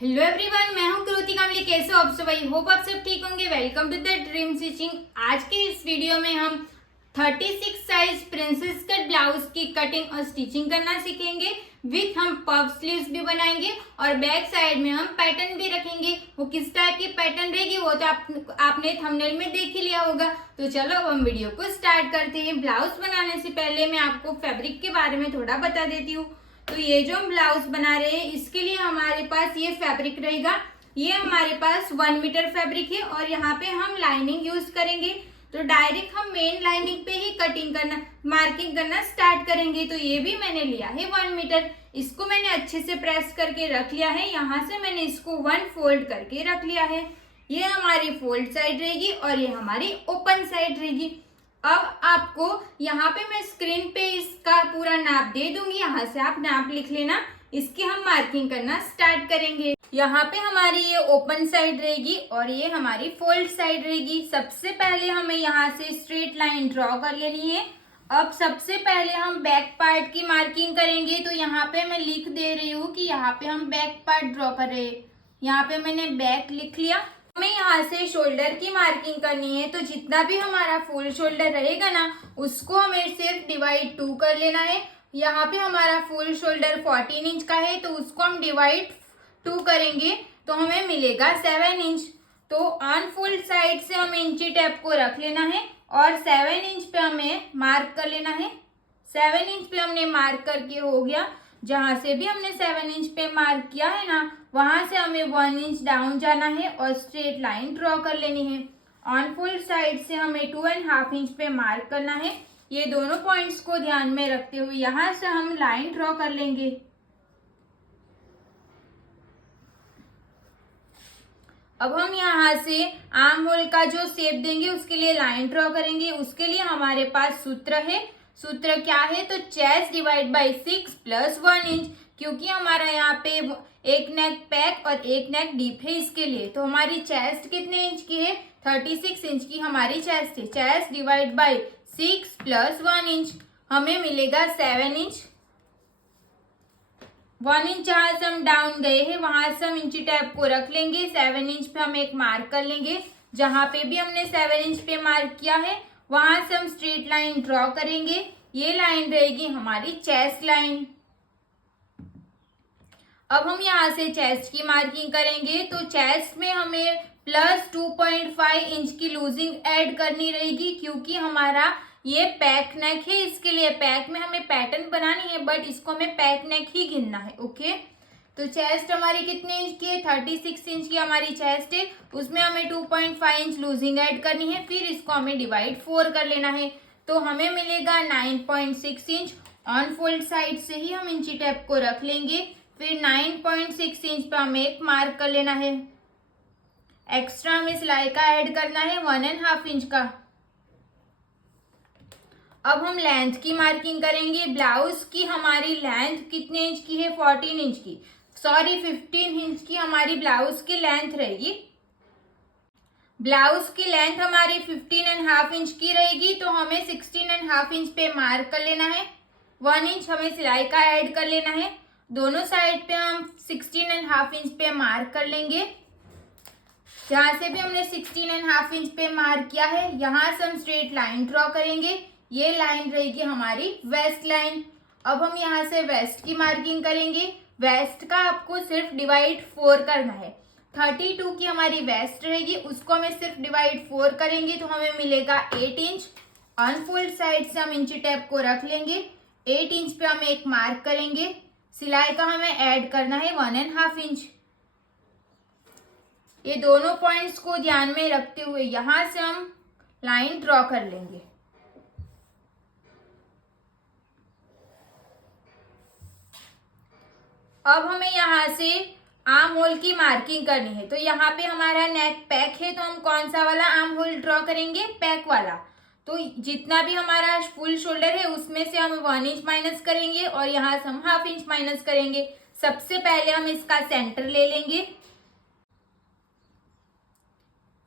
Hello everyone, मैं हूं कृति कामली। कैसे हो आप सब? आई होप आप सब ठीक होंगे। Welcome to the dream stitching. आज के इस वीडियो में हम 36 साइज प्रिंसेस कट ब्लाउज की कटिंग और स्टिचिंग करना सीखेंगे। विथ हम पफ स्लीव्स भी बनाएंगे और बैक साइड में हम पैटर्न भी रखेंगे। वो किस टाइप की पैटर्न रहेगी वो तो आपने थंबनेल में देख ही लिया होगा। तो चलो अब हम वीडियो को स्टार्ट करते हैं। ब्लाउज बनाने से पहले मैं आपको फैब्रिक के बारे में थोड़ा बता देती हूँ। तो ये जो हम ब्लाउज बना रहे हैं इसके लिए हमारे पास ये फैब्रिक रहेगा। ये हमारे पास 1 मीटर फैब्रिक है और यहाँ पे हम लाइनिंग यूज करेंगे। तो डायरेक्ट हम मेन लाइनिंग पे ही कटिंग करना मार्किंग करना स्टार्ट करेंगे। तो ये भी मैंने लिया है 1 मीटर। इसको मैंने अच्छे से प्रेस करके रख लिया है। यहाँ से मैंने इसको 1 फोल्ड करके रख लिया है। ये हमारी फोल्ड साइड रहेगी और ये हमारी ओपन साइड रहेगी। अब आपको यहाँ पे मैं स्क्रीन पे इसका पूरा नाप दे दूंगी, यहाँ से आप नाप लिख लेना। इसकी हम मार्किंग करना स्टार्ट करेंगे। यहाँ पे हमारी ये ओपन साइड रहेगी और ये हमारी फोल्ड साइड रहेगी। सबसे पहले हमें यहाँ से स्ट्रेट लाइन ड्रॉ कर लेनी है। अब सबसे पहले हम बैक पार्ट की मार्किंग करेंगे। तो यहाँ पे मैं लिख दे रही हूँ कि यहाँ पे हम बैक पार्ट ड्रॉ कर रहे हैं। यहाँ पे मैंने बैक लिख लिया। हमें यहाँ से शोल्डर की मार्किंग करनी है। तो जितना भी हमारा फुल शोल्डर रहेगा ना उसको हमें सिर्फ डिवाइड 2 कर लेना है। यहाँ पे हमारा फुल शोल्डर 14 इंच का है तो उसको हम डिवाइड 2 करेंगे तो हमें मिलेगा 7 इंच। तो ऑन फुल साइड से हमें इंची टेप को रख लेना है और 7 इंच पे हमें मार्क कर लेना है। 7 इंच पे हमने मार्क करके हो गया। जहां से भी हमने 7 इंच पे मार्क किया है ना वहां से हमें 1 इंच डाउन जाना है और स्ट्रेट लाइन ड्रॉ कर लेनी है। ऑन फुल साइड से हमें 2.5 इंच पे मार्क करना है। ये दोनों पॉइंट्स को ध्यान में रखते हुए यहाँ से हम लाइन ड्रॉ कर लेंगे। अब हम यहाँ से आर्म होल का जो शेप देंगे उसके लिए लाइन ड्रॉ करेंगे। उसके लिए हमारे पास सूत्र है। सूत्र क्या है? तो chest divide by 6 plus 1 inch. क्योंकि हमारा यहाँ पे एक नेक पैक और एक नेक डीप है इसके लिए। तो हमारी चेस्ट कितने इंच की है? 36 इंच की हमारी चेस्ट है। Chest divide by 6 plus 1 inch हमें मिलेगा 7 इंच। 1 इंच जहां से हम डाउन गए हैं वहां से हम इंची टैप को रख लेंगे। 7 इंच पे हम एक मार्क कर लेंगे। जहां पे भी हमने 7 इंच पे मार्क किया है वहां से हम स्ट्रेट लाइन ड्रॉ करेंगे। ये लाइन रहेगी हमारी चेस्ट लाइन। अब हम यहाँ से चेस्ट की मार्किंग करेंगे। तो चेस्ट में हमें प्लस 2.5 इंच की लूजिंग ऐड करनी रहेगी क्योंकि हमारा ये पैक नेक है। इसके लिए पैक में हमें पैटर्न बनानी है बट इसको हमें पैक नेक ही गिनना है। ओके, तो चेस्ट हमारी कितने इंच की है? 36 इंच की हमारी चेस्ट है। उसमें हमें 2.5 इंच लूजिंग ऐड करनी है। फिर इसको हमें डिवाइड 4 कर लेना है। तो हमें मिलेगा 9.6 इंच। ऑन फोल्ड साइड से ही हम इंची टेप को रख लेंगे। फिर 9.6 इंच पे हमें एक मार्क कर लेना है। एक्स्ट्रा हमें सिलाई का ऐड करना है 1.5 इंच का। अब हम लेंथ की मार्किंग करेंगे। ब्लाउज की हमारी लेंथ कितने इंच की है? 14 इंच की, सॉरी 15 इंच की हमारी ब्लाउज की लेंथ रहेगी। ब्लाउज की लेंथ हमारी 15.5 इंच की रहेगी। तो हमें 16.5 इंच पे मार्क कर लेना है। 1 इंच हमें सिलाई का ऐड कर लेना है। दोनों साइड पे हम 16.5 इंच पे मार्क कर लेंगे। जहां से भी हमने 16.5 इंच पे मार्क किया है यहाँ से हम स्ट्रेट लाइन ड्रॉ करेंगे। ये लाइन रहेगी हमारी वेस्ट लाइन। अब हम यहाँ से वेस्ट की मार्किंग करेंगे। वेस्ट का आपको सिर्फ डिवाइड 4 करना है। 32 की हमारी वेस्ट रहेगी उसको हमें सिर्फ डिवाइड 4 करेंगे तो हमें मिलेगा 8 इंच। ऑन फुल साइड से हम इंची टेप को रख लेंगे। 8 इंच पे हम एक मार्क करेंगे। सिलाई का हमें ऐड करना है 1.5 इंच। ये दोनों पॉइंट्स को ध्यान में रखते हुए यहां से हम लाइन ड्रॉ कर लेंगे। अब हमें यहाँ से आर्म होल की मार्किंग करनी है। तो यहाँ पे हमारा नेक पैक है तो हम कौन सा वाला आर्म होल ड्रॉ करेंगे? पैक वाला। तो जितना भी हमारा फुल शोल्डर है उसमें से हम 1 इंच माइनस करेंगे और यहाँ से हम 1/2 इंच माइनस करेंगे। सबसे पहले हम इसका सेंटर ले लेंगे।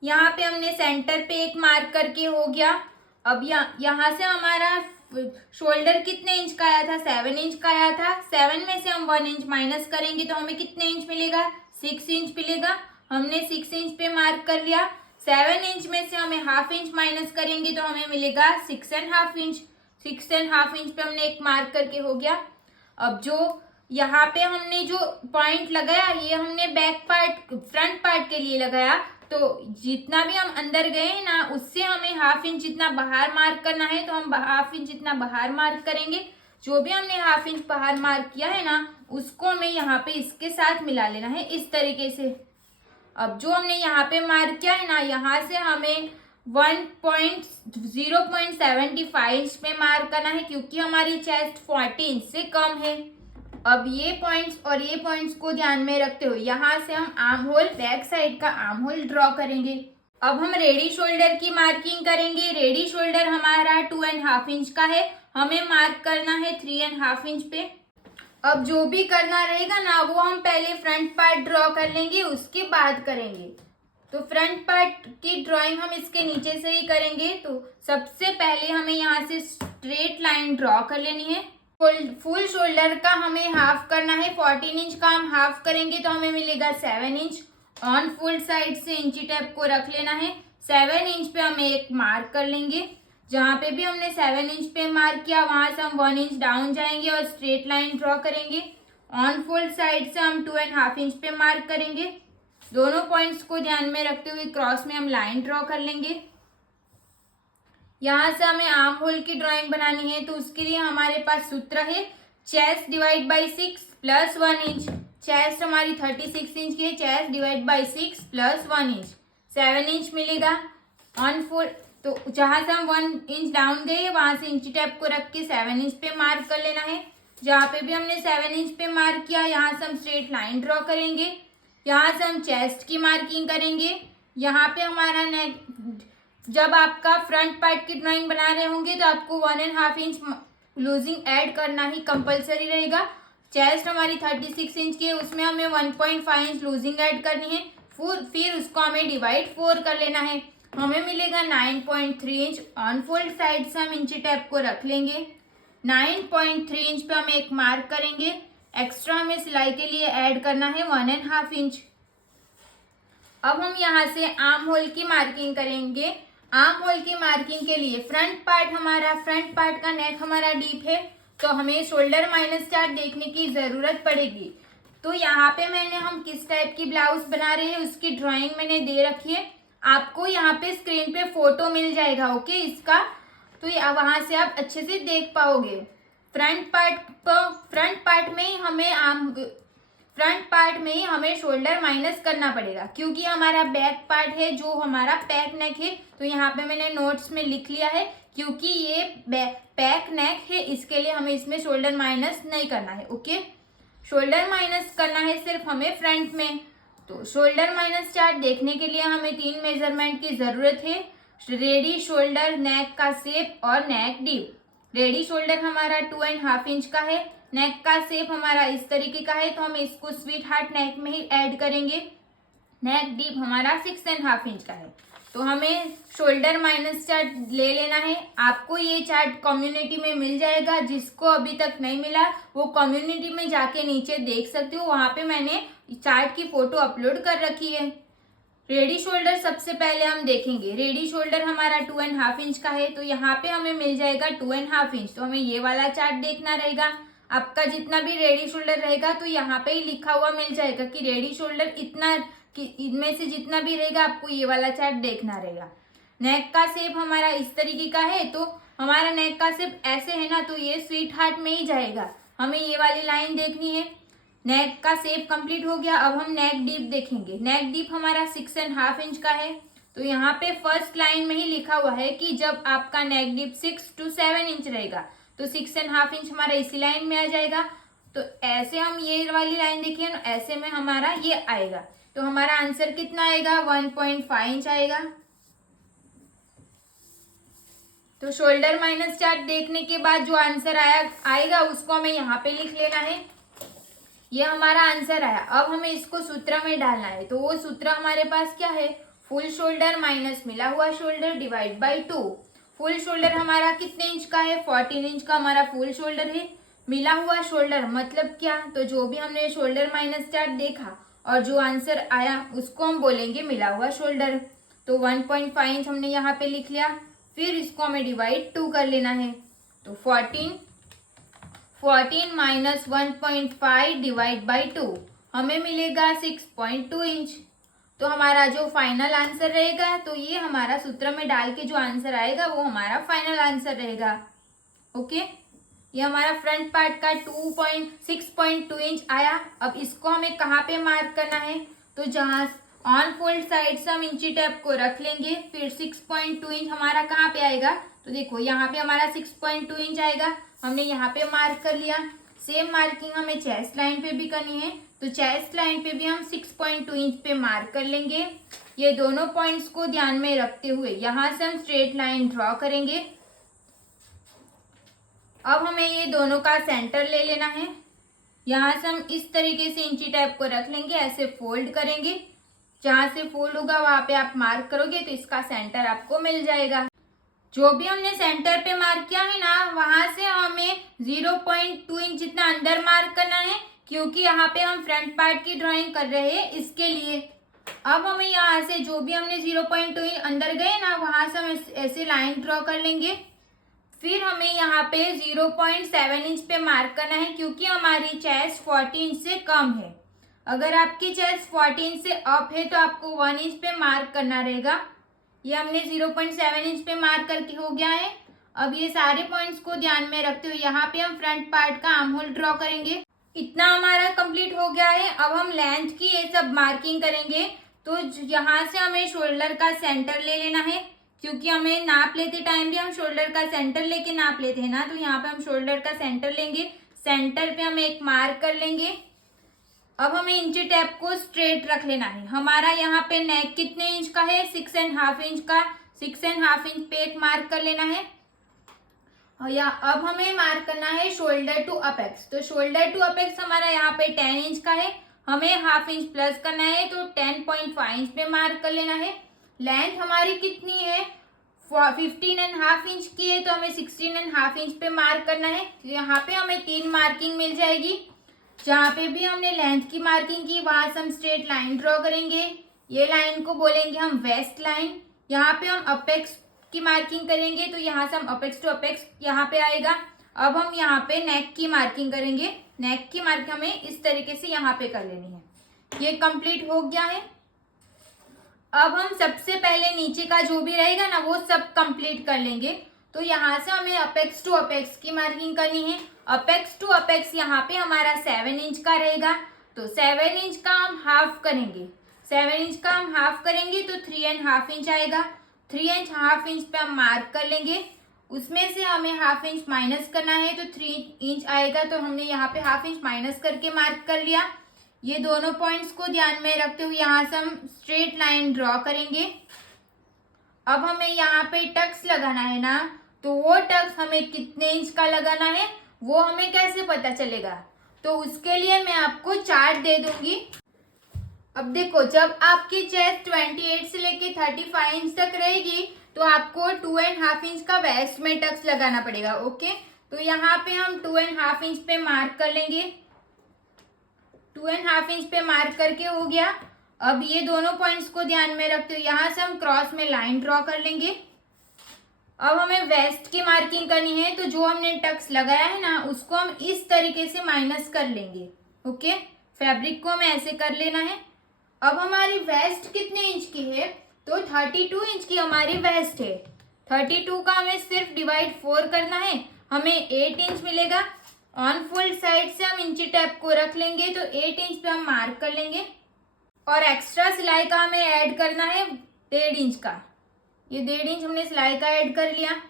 यहाँ पे हमने सेंटर पे एक मार्क करके हो गया। अब यहाँ से हमारा शोल्डर कितने इंच का आया था? 7 इंच का आया था। 7 में से हम 1 इंच माइनस करेंगे तो हमें कितने इंच मिलेगा? 6 इंच मिलेगा। हमने 6 इंच पे मार्क कर लिया। 7 इंच में से हमें हाफ इंच माइनस करेंगे तो हमें मिलेगा 6.5 इंच। 6.5 इंच पे हमने एक मार्क करके हो गया। अब जो यहाँ पे हमने जो पॉइंट लगाया ये हमने फ्रंट पार्ट के लिए लगाया, तो जितना भी हम अंदर गए हैं ना उससे हमें हाफ इंच जितना बाहर मार्क करना है, तो हम हाफ इंच जितना बाहर मार्क करेंगे। जो भी हमने हाफ इंच बाहर मार्क किया है ना उसको हमें यहाँ पे इसके साथ मिला लेना है इस तरीके से। अब जो हमने यहाँ पे मार्क किया है ना यहाँ से हमें 0.75 इंच पे मार्क करना है, क्योंकि हमारी चेस्ट 40 इंच से कम है। अब ये पॉइंट्स और ये पॉइंट्स को ध्यान में रखते हुए यहाँ से हम आर्म होल, बैक साइड का आर्म होल ड्रॉ करेंगे। अब हम रेडी शोल्डर की मार्किंग करेंगे। रेडी शोल्डर हमारा 2.5 इंच का है, हमें मार्क करना है 3.5 इंच पे। अब जो भी करना रहेगा ना वो हम पहले फ्रंट पार्ट ड्रॉ कर लेंगे, उसके बाद करेंगे। तो फ्रंट पार्ट की ड्राइंग हम इसके नीचे से ही करेंगे। तो सबसे पहले हमें यहाँ से स्ट्रेट लाइन ड्रॉ कर लेनी है। फुल शोल्डर का हमें हाफ करना है, 14 इंच का हम हाफ करेंगे तो हमें मिलेगा 7 इंच। ऑन फुल साइड से इंची टेप को रख लेना है। 7 इंच पे हमें एक मार्क कर लेंगे। जहाँ पे भी हमने 7 इंच पे मार्क किया वहां से हम 1 इंच डाउन जाएंगे और स्ट्रेट लाइन ड्रॉ करेंगे। ऑन फुल साइड से हम 2.5 इंच पे मार्क करेंगे। दोनों पॉइंट्स को ध्यान में रखते हुए क्रॉस में हम लाइन ड्रॉ कर लेंगे। यहाँ से हमें आर्म होल की ड्राइंग बनानी है, तो उसके लिए हमारे पास सूत्र है chest divide by 6 plus 1 inch. Chest हमारी 36 इंच की है, chest divide by 6 plus 1 inch 7 inch मिलेगा। ऑन फुल तो जहाँ से हम 1 इंच डाउन गए वहां से इंची टेप को रख के 7 इंच पे मार्क कर लेना है। जहाँ पे भी हमने 7 इंच पे मार्क किया यहाँ से हम स्ट्रेट लाइन ड्रॉ करेंगे। यहाँ से हम चेस्ट की मार्किंग करेंगे। यहाँ पे हमारा नेक, जब आपका फ्रंट पार्ट की ड्राइंग बना रहे होंगे तो आपको 1.5 इंच लूजिंग ऐड करना ही कंपलसरी रहेगा। चेस्ट हमारी 36 इंच की है, उसमें हमें 1.5 इंच लूजिंग ऐड करनी है। फिर उसको हमें डिवाइड 4 कर लेना है, हमें मिलेगा 9.3 इंच। ऑन फोल्ड साइड से हम इंची टेप को रख लेंगे। 9.3 इंच पे हम एक मार्क करेंगे। एक्स्ट्रा हमें सिलाई के लिए ऐड करना है 1.5 इंच। अब हम यहाँ से आर्म होल की मार्किंग करेंगे। आर्म होल की मार्किंग के लिए फ्रंट पार्ट का नेक हमारा डीप है, तो हमें शोल्डर माइनस चार्ट देखने की जरूरत पड़ेगी। तो यहाँ पे हम किस टाइप की ब्लाउज बना रहे हैं उसकी ड्राइंग मैंने दे रखी है। आपको यहाँ पे स्क्रीन पे फोटो मिल जाएगा ओके इसका, तो वहां से आप अच्छे से देख पाओगे। फ्रंट पार्ट में ही हमें शोल्डर माइनस करना पड़ेगा, क्योंकि हमारा बैक पार्ट है जो हमारा पैक नेक है। तो यहाँ पे मैंने नोट्स में लिख लिया है, क्योंकि ये पैक नेक है इसके लिए हमें इसमें शोल्डर माइनस नहीं करना है ओके। शोल्डर माइनस करना है सिर्फ हमें फ्रंट में। तो शोल्डर माइनस चार्ट देखने के लिए हमें 3 मेजरमेंट की जरूरत है, रेडी शोल्डर, नेक का शेप और नेक डीप। रेडी शोल्डर हमारा 2.5 इंच का है, नेक का शेप हमारा इस तरीके का है, तो हम इसको स्वीट हार्ट नेक में ही ऐड करेंगे। नेक डीप हमारा 6.5 इंच का है। तो हमें शोल्डर माइनस चार्ट ले लेना है। आपको ये चार्ट कम्युनिटी में मिल जाएगा, जिसको अभी तक नहीं मिला वो कम्युनिटी में जाके नीचे देख सकते हो, वहां पे मैंने चार्ट की फोटो अपलोड कर रखी है। रेडी शोल्डर सबसे पहले हम देखेंगे। रेडी शोल्डर हमारा 2.5 इंच का है, तो यहाँ पे हमें मिल जाएगा 2.5 इंच। तो हमें ये वाला चार्ट देखना रहेगा। आपका जितना भी रेडी शोल्डर रहेगा तो यहाँ पे ही लिखा हुआ मिल जाएगा कि रेडी शोल्डर इतना, कि इनमें से जितना भी रहेगा आपको ये वाला चार्ट देखना रहेगा। नेक का शेप हमारा इस तरीके का है, तो हमारा नेक का शेप ऐसे है ना, तो ये स्वीट हार्ट में ही जाएगा। हमें ये वाली लाइन देखनी है। नेक का शेप कंप्लीट हो गया। अब हम नेक डीप देखेंगे। नेक डीप हमारा 6.5 इंच का है, तो यहाँ पे फर्स्ट लाइन में ही लिखा हुआ है कि जब आपका नेक डीप 6 to 7 इंच रहेगा तो 6.5 इंच हमारा इसी लाइन में आ जाएगा। तो ऐसे हम ये वाली लाइन देखिए ना, ऐसे में हमारा ये आएगा। तो हमारा आंसर कितना आएगा, 1.5 इंच आएगा। तो शोल्डर माइनस चार्ट देखने के बाद जो आंसर आएगा उसको हमें यहाँ पे लिख लेना है। ये हमारा आंसर आया। अब हमें इसको सूत्र में डालना है। तो वो सूत्र हमारे पास क्या है, फुल शोल्डर माइनस मिला हुआ shoulder divide by 2। Full shoulder हमारा कितने इंच का है, 14 इंच का हमारा फुल शोल्डर है। मिला हुआ शोल्डर मतलब क्या, तो जो भी हमने शोल्डर माइनस चार्ट देखा और जो आंसर आया उसको हम बोलेंगे मिला हुआ शोल्डर। तो 1.5 इंच हमने यहाँ पे लिख लिया। फिर इसको हमें डिवाइड 2 कर लेना है। तो 14 माइनस 1.5 डिवाइड बाई 2 हमें मिलेगा 6.2 इंच। तो हमारा जो फाइनल आंसर रहेगा, तो ये हमारा सूत्र में डाल के जो आंसर आएगा वो हमारा फाइनल आंसर रहेगा। ओके, ये हमारा फ्रंट पार्ट का 6.2 इंच आया। अब इसको हमें कहाँ पे मार्क करना है, तो जहाँ ऑन फोल्ड साइड से हम इंची टेप को रख लेंगे। फिर 6.2 इंच हमारा कहाँ पे आएगा, तो देखो यहाँ पे हमारा 6.2 इंच आएगा, हमने यहाँ पे मार्क कर लिया। सेम मार्किंग हमें चेस्ट लाइन पे भी करनी है, तो चेस्ट लाइन पे भी हम 6.2 इंच पे मार्क कर लेंगे। ये दोनों पॉइंट्स को ध्यान में रखते हुए यहाँ से हम स्ट्रेट लाइन ड्रॉ करेंगे। अब हमें ये दोनों का सेंटर ले लेना है। यहाँ से हम इस तरीके से इंची टेप को रख लेंगे, ऐसे फोल्ड करेंगे। जहाँ से फोल्ड होगा वहाँ पे आप मार्क करोगे तो इसका सेंटर आपको मिल जाएगा। जो भी हमने सेंटर पे मार्क किया है ना, वहां से हमें 0.2 इंच जितना अंदर मार्क करना है, क्योंकि यहाँ पे हम फ्रंट पार्ट की ड्राइंग कर रहे हैं, इसके लिए। अब हमें यहाँ से जो भी हमने 0.2 इंच अंदर गए ना, वहां से हम ऐसे लाइन ड्रॉ कर लेंगे। फिर हमें यहाँ पे 0.7 इंच पे मार्क करना है, क्योंकि हमारी चेस्ट 40 इंच से कम है। अगर आपकी चेस्ट 40 इंच से अप है तो आपको 1 इंच पे मार्क करना रहेगा। ये हमने 0.7 इंच पे मार्क करके हो गया है। अब ये सारे पॉइंट्स को ध्यान में रखते हुए यहाँ पे हम फ्रंट पार्ट का आर्म होल ड्रॉ करेंगे। इतना हमारा कंप्लीट हो गया है। अब हम लेंथ की ये सब मार्किंग करेंगे। तो यहाँ से हमें शोल्डर का सेंटर ले लेना है, क्योंकि हमें नाप लेते टाइम भी हम शोल्डर का सेंटर लेके नाप लेते हैं ना, तो यहाँ पे हम शोल्डर का सेंटर लेंगे। सेंटर पे हम एक मार्क कर लेंगे। अब हमें इंची टेप को स्ट्रेट रख लेना है। हमारा यहाँ पे नेक कितने इंच का है, 6.5 इंच का। 6.5 इंच पे एक मार्क कर लेना है। या अब हमें मार्क करना है शोल्डर टू अपेक्स। तो शोल्डर टू अपेक्स हमारा यहाँ पे 10 इंच का है, हमें हाफ इंच प्लस करना है, तो 10.5 इंच पे मार्क कर लेना है। लेंथ हमारी कितनी है, 15.5 इंच की है, तो हमें 16.5 इंच पे मार्क करना है। तो यहाँ पे हमें 3 मार्किंग मिल जाएगी। जहाँ पे भी हमने लेंथ की मार्किंग की वहां से हम स्ट्रेट लाइन ड्रॉ करेंगे। ये लाइन को बोलेंगे हम वेस्ट लाइन। यहाँ पे हम अपेक्स की मार्किंग करेंगे, तो यहाँ से हम अपेक्स टू अपेक्स यहाँ पे आएगा। अब हम यहाँ पे नेक की मार्किंग करेंगे। नेक की मार्किंग हमें इस तरीके से यहाँ पे कर लेनी है। ये कंप्लीट हो गया है। अब हम सबसे पहले नीचे का जो भी रहेगा ना वो सब कंप्लीट कर लेंगे। तो यहाँ से हमें अपेक्स टू अपेक्स की मार्किंग करनी है। अपेक्स टू अपेक्स यहाँ पे हमारा 7 इंच का रहेगा, तो 7 इंच का हम हाफ करेंगे। 7 इंच का हम हाफ करेंगे तो 3.5 इंच आएगा। 3.5 इंच पे हम मार्क कर लेंगे। उसमें से हमें हाफ इंच माइनस करना है, तो 3 इंच आएगा, तो हमने यहाँ पे हाफ इंच माइनस करके मार्क कर लिया। ये दोनों पॉइंट्स को ध्यान में रखते हुए यहाँ से हम स्ट्रेट लाइन ड्रॉ करेंगे। अब हमें यहाँ पे टक्स लगाना है ना, तो वो टक्स हमें कितने इंच का लगाना है वो हमें कैसे पता चलेगा, तो उसके लिए मैं आपको चार्ट दे दूंगी। अब देखो, जब आपकी चेस्ट 28 से लेके 35 इंच तक रहेगी तो आपको 2.5 इंच का वेस्ट में टक्स लगाना पड़ेगा। ओके, तो यहाँ पे हम 2.5 इंच पे मार्क कर लेंगे। 2.5 इंच पे मार्क करके हो गया। अब ये दोनों पॉइंट्स को ध्यान में रखते हुए यहाँ से हम क्रॉस में लाइन ड्रॉ कर लेंगे। अब हमें वेस्ट की मार्किंग करनी है, तो जो हमने टक्स लगाया है ना उसको हम इस तरीके से माइनस कर लेंगे। ओके, फैब्रिक को हमें ऐसे कर लेना है। अब हमारी वेस्ट कितने इंच की है, तो 32 इंच की हमारी वेस्ट है। 32 का हमें सिर्फ डिवाइड 4 करना है, हमें 8 इंच मिलेगा। ऑन फोल्ड साइड से हम इंची टेप को रख लेंगे, तो 8 इंच पे हम मार्क कर लेंगे। और एक्स्ट्रा सिलाई का हमें ऐड करना है 1.5 इंच का। ये 1.5 इंच हमने सिलाई का ऐड कर लिया।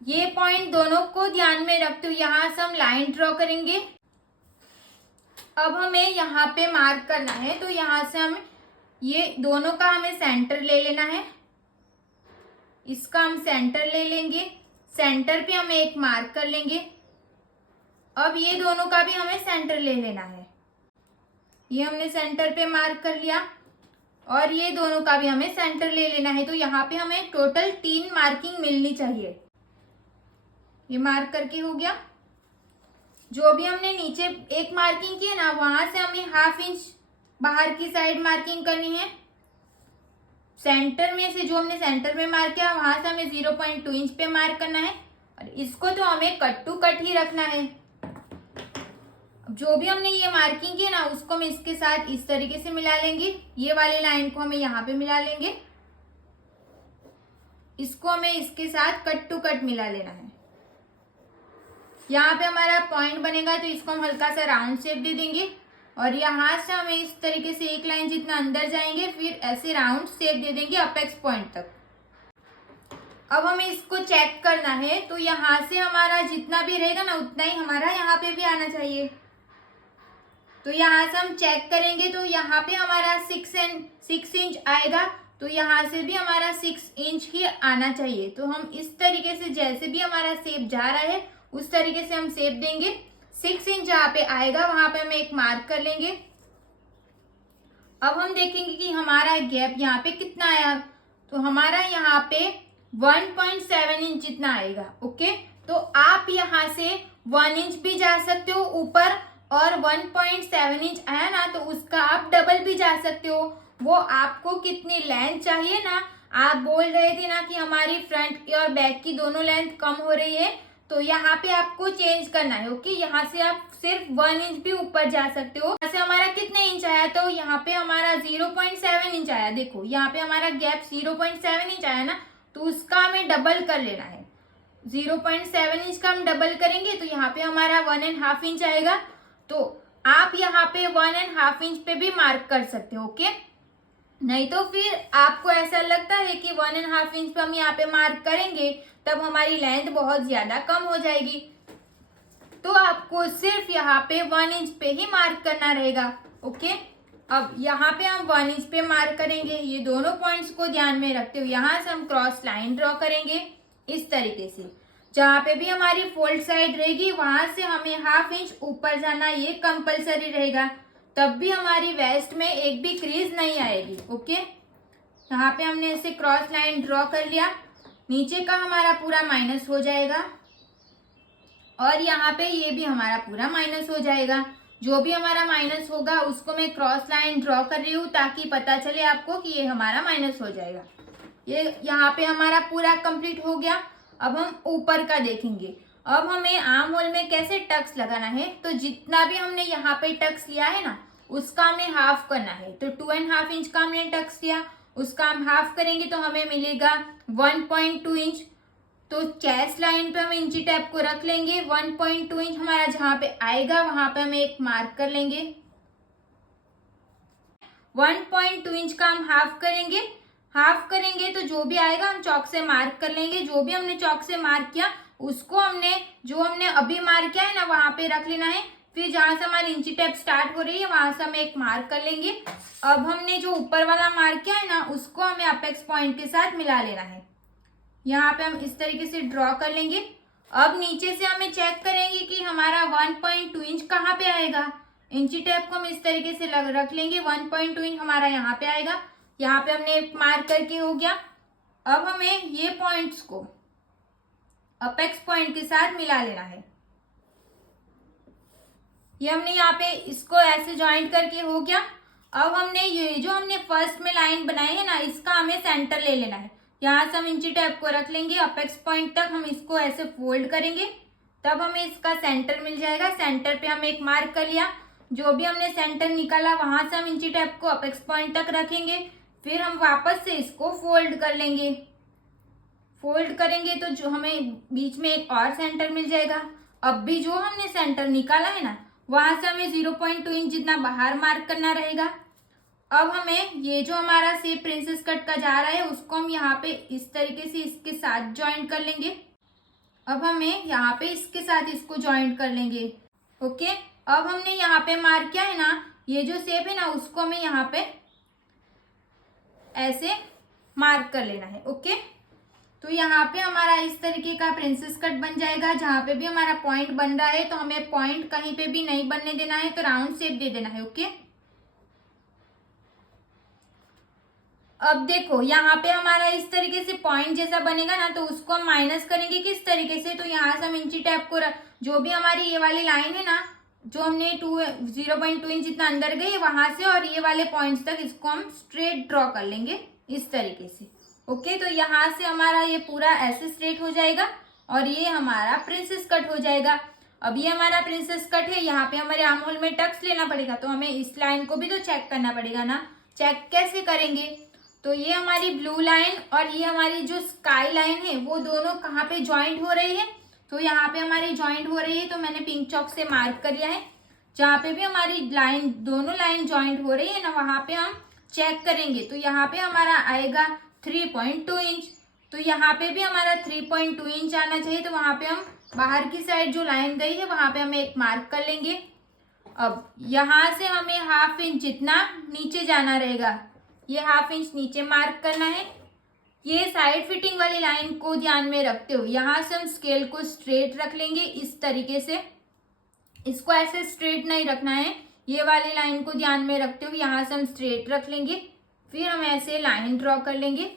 ये पॉइंट दोनों को ध्यान में रखते हुए यहाँ से हम लाइन ड्रॉ करेंगे। अब हमें यहाँ पे मार्क करना है, तो यहाँ से हम ये दोनों का हमें सेंटर ले लेना है। इसका हम सेंटर ले लेंगे। सेंटर पे हम एक मार्क कर लेंगे। अब ये दोनों का भी हमें सेंटर ले लेना है। ये हमने सेंटर पे मार्क कर लिया और ये दोनों का भी हमें सेंटर ले लेना है। तो यहाँ पे हमें टोटल 3 मार्किंग मिलनी चाहिए। ये मार्क करके हो गया। जो भी हमने नीचे एक मार्किंग की है ना, वहां से हमें 1/2 इंच बाहर की साइड मार्किंग करनी है। सेंटर में से जो हमने सेंटर में मार्क किया वहां से हमें 0.2 इंच पे मार्क करना है और इसको तो हमें कट टू कट ही रखना है। जो भी हमने ये मार्किंग की है ना, उसको हम इसके साथ इस तरीके से मिला लेंगे। ये वाली लाइन को हमें यहाँ पे मिला लेंगे, इसको हमें इसके साथ कट टू कट मिला लेना है। यहाँ पे हमारा पॉइंट बनेगा तो इसको हम हल्का सा राउंड शेप दे देंगे और यहाँ से हमें इस तरीके से एक लाइन जितना अंदर जाएंगे, फिर ऐसे राउंड शेप दे देंगे अपेक्स पॉइंट तक। अब हमें इसको चेक करना है, तो यहाँ से हमारा जितना भी रहेगा ना उतना ही हमारा यहाँ पे भी आना चाहिए। तो यहाँ से हम चेक करेंगे तो यहाँ पे हमारा 6 इंच आएगा, तो यहाँ से भी हमारा 6 इंच ही आना चाहिए। तो हम इस तरीके से जैसे भी हमारा शेप जा रहा है उस तरीके से हम शेप देंगे। 6 इंच जहाँ पे आएगा वहां पे हम एक मार्क कर लेंगे। अब हम देखेंगे कि हमारा गैप यहाँ पे कितना आया, तो हमारा यहाँ पे 1.7 इंच जितना आएगा। ओके, तो आप यहाँ से 1 इंच भी जा सकते हो ऊपर और 1.7 इंच आया ना तो उसका आप डबल भी जा सकते हो। वो आपको कितनी लेंथ चाहिए ना, आप बोल रहे थे ना कि हमारी फ्रंट की और बैक की दोनों लेंथ कम हो रही है, तो यहाँ पे आपको चेंज करना है। ओके, यहाँ से आप सिर्फ 1 इंच भी ऊपर जा सकते हो। यहाँ से हमारा कितने इंच आया, तो यहाँ पे हमारा 0.7 इंच आया। देखो यहाँ पे हमारा गैप 0.7 इंच आया ना, तो उसका हमें डबल कर लेना है। 0.7 इंच का हम डबल करेंगे तो यहाँ पे हमारा 1.5 इंच आएगा। तो आप यहाँ पे 1.5 इंच पे भी मार्क कर सकते हो। ओके, नहीं तो फिर आपको ऐसा लगता है कि 1.5 इंच पे हम यहाँ पे मार्क करेंगे तब हमारी लेंथ बहुत ज्यादा कम हो जाएगी, तो आपको सिर्फ यहाँ पे 1 इंच पे ही मार्क करना रहेगा। ओके, अब यहाँ पे हम 1 इंच पे मार्क करेंगे। ये दोनों पॉइंट्स को ध्यान में रखते हुए यहाँ से हम क्रॉस लाइन ड्रॉ करेंगे इस तरीके से। जहाँ पे भी हमारी फोल्ड साइड रहेगी वहां से हमें 1/2 इंच ऊपर जाना, ये कंपलसरी रहेगा, तब भी हमारी वेस्ट में एक भी क्रीज नहीं आएगी। ओके, यहाँ पे हमने ऐसे क्रॉस लाइन ड्रॉ कर लिया, नीचे का हमारा पूरा माइनस हो जाएगा और यहाँ पे ये भी हमारा पूरा माइनस हो जाएगा। जो भी हमारा माइनस होगा उसको मैं क्रॉस लाइन ड्रॉ कर रही हूँ ताकि पता चले आपको कि ये हमारा माइनस हो जाएगा। ये यहाँ पे हमारा पूरा कंप्लीट हो गया। अब हम ऊपर का देखेंगे। अब हमें आर्म होल में कैसे टक्स लगाना है, तो जितना भी हमने यहाँ पे टक्स लिया है ना उसका हमें हाफ करना है। तो 2.5 इंच का हमने टक्स लिया, उसका हम हाफ करेंगे तो हमें मिलेगा 1.2 इंच। तो चेस्ट लाइन पे हम इंची टेप को रख लेंगे। 1.2 इंच हमारा जहाँ पे आएगा वहां पे हम एक मार्क कर लेंगे। 1.2 इंच का हम हाफ करेंगे तो जो भी आएगा हम चौक से मार्क कर लेंगे। जो भी हमने चौक से मार्क किया उसको जो हमने अभी मार्क किया है ना वहां पे रख लेना है। फिर जहां से हमारी इंची टेप स्टार्ट हो रही है वहां से हम एक मार्क कर लेंगे। अब हमने जो ऊपर वाला मार्क किया है ना उसको हमें अपेक्स पॉइंट के साथ मिला लेना है। यहाँ पे हम इस तरीके से ड्रॉ कर लेंगे। अब नीचे से हमें चेक करेंगे कि हमारा 1.2 इंच कहाँ पे आएगा। इंची टेप को हम इस तरीके से रख लेंगे। 1.2 इंच हमारा यहाँ पे आएगा। यहाँ पे हमने मार्क करके हो गया। अब हमें ये पॉइंट्स को अपेक्स पॉइंट के साथ मिला लेना है। ये हमने यहाँ पे इसको ऐसे ज्वाइंट करके हो गया। अब हमने ये जो हमने फर्स्ट में लाइन बनाई है ना इसका हमें सेंटर ले लेना है। यहाँ से हम इंची टेप को रख लेंगे, अपेक्स पॉइंट तक हम इसको ऐसे फोल्ड करेंगे तब हमें इसका सेंटर मिल जाएगा। सेंटर पे हम एक मार्क कर लिया। जो भी हमने सेंटर निकाला वहां से हम इंची टेप को अपेक्स पॉइंट तक रखेंगे। फिर हम वापस से इसको फोल्ड कर लेंगे। फोल्ड करेंगे तो जो हमें बीच में एक और सेंटर मिल जाएगा। अब भी जो हमने सेंटर निकाला है ना वहां से हमें 0.2 इंच जितना बाहर मार्क करना रहेगा। अब हमें ये जो हमारा शेप प्रिंसेस कट का जा रहा है उसको हम यहाँ पे इस तरीके से इसके साथ ज्वाइंट कर लेंगे। अब हमें यहाँ पे इसके साथ इसको ज्वाइंट कर लेंगे। ओके, अब हमने यहाँ पे मार्क किया है ना ये जो शेप है ना उसको हमें यहाँ पे ऐसे मार्क कर लेना है। ओके, तो यहाँ पे हमारा इस तरीके का प्रिंसेस कट बन जाएगा। जहाँ पे भी हमारा पॉइंट बन रहा है तो हमें पॉइंट कहीं पे भी नहीं बनने देना है, तो राउंड शेप दे देना है। ओके, अब देखो यहाँ पे हमारा इस तरीके से पॉइंट जैसा बनेगा ना, तो उसको हम माइनस करेंगे किस तरीके से, तो यहाँ से हम इंची टैप को जो भी हमारी ये वाली लाइन है ना, जो हमने 0.2 इंच जितना अंदर गई वहां से और ये वाले पॉइंट्स तक इसको हम स्ट्रेट ड्रॉ कर लेंगे इस तरीके से। ओके, तो यहाँ से हमारा ये पूरा ऐसे स्ट्रेट हो जाएगा और ये हमारा प्रिंसेस कट हो जाएगा। अब ये हमारा प्रिंसेस कट है, यहाँ पे हमारे आर्म होल में टक्स लेना पड़ेगा, तो हमें इस लाइन को भी तो चेक करना पड़ेगा ना। चेक कैसे करेंगे, तो ये हमारी ब्लू लाइन और ये हमारी जो स्काई लाइन है वो दोनों कहाँ पे ज्वाइंट हो रही है, तो यहाँ पे हमारी ज्वाइंट हो रही है, तो मैंने पिंक चॉक से मार्क कर लिया है। जहाँ पे भी हमारी लाइन दोनों लाइन ज्वाइंट हो रही है ना, वहां पे हम चेक करेंगे, तो यहाँ पे हमारा आएगा 3.2 इंच। तो यहाँ पे भी हमारा 3.2 इंच आना चाहिए, तो वहां पे हम बाहर की साइड जो लाइन गई है वहां पे हमें एक मार्क कर लेंगे। अब यहाँ से हमें हाफ इंच जितना नीचे जाना रहेगा, ये हाफ इंच नीचे मार्क करना है। ये साइड फिटिंग वाली लाइन को ध्यान में रखते हुए यहाँ से हम स्केल को स्ट्रेट रख लेंगे इस तरीके से। इसको ऐसे स्ट्रेट नहीं रखना है, ये वाली लाइन को ध्यान में रखते हुए यहाँ से हम स्ट्रेट रख लेंगे, फिर हम ऐसे लाइन ड्रॉ कर लेंगे।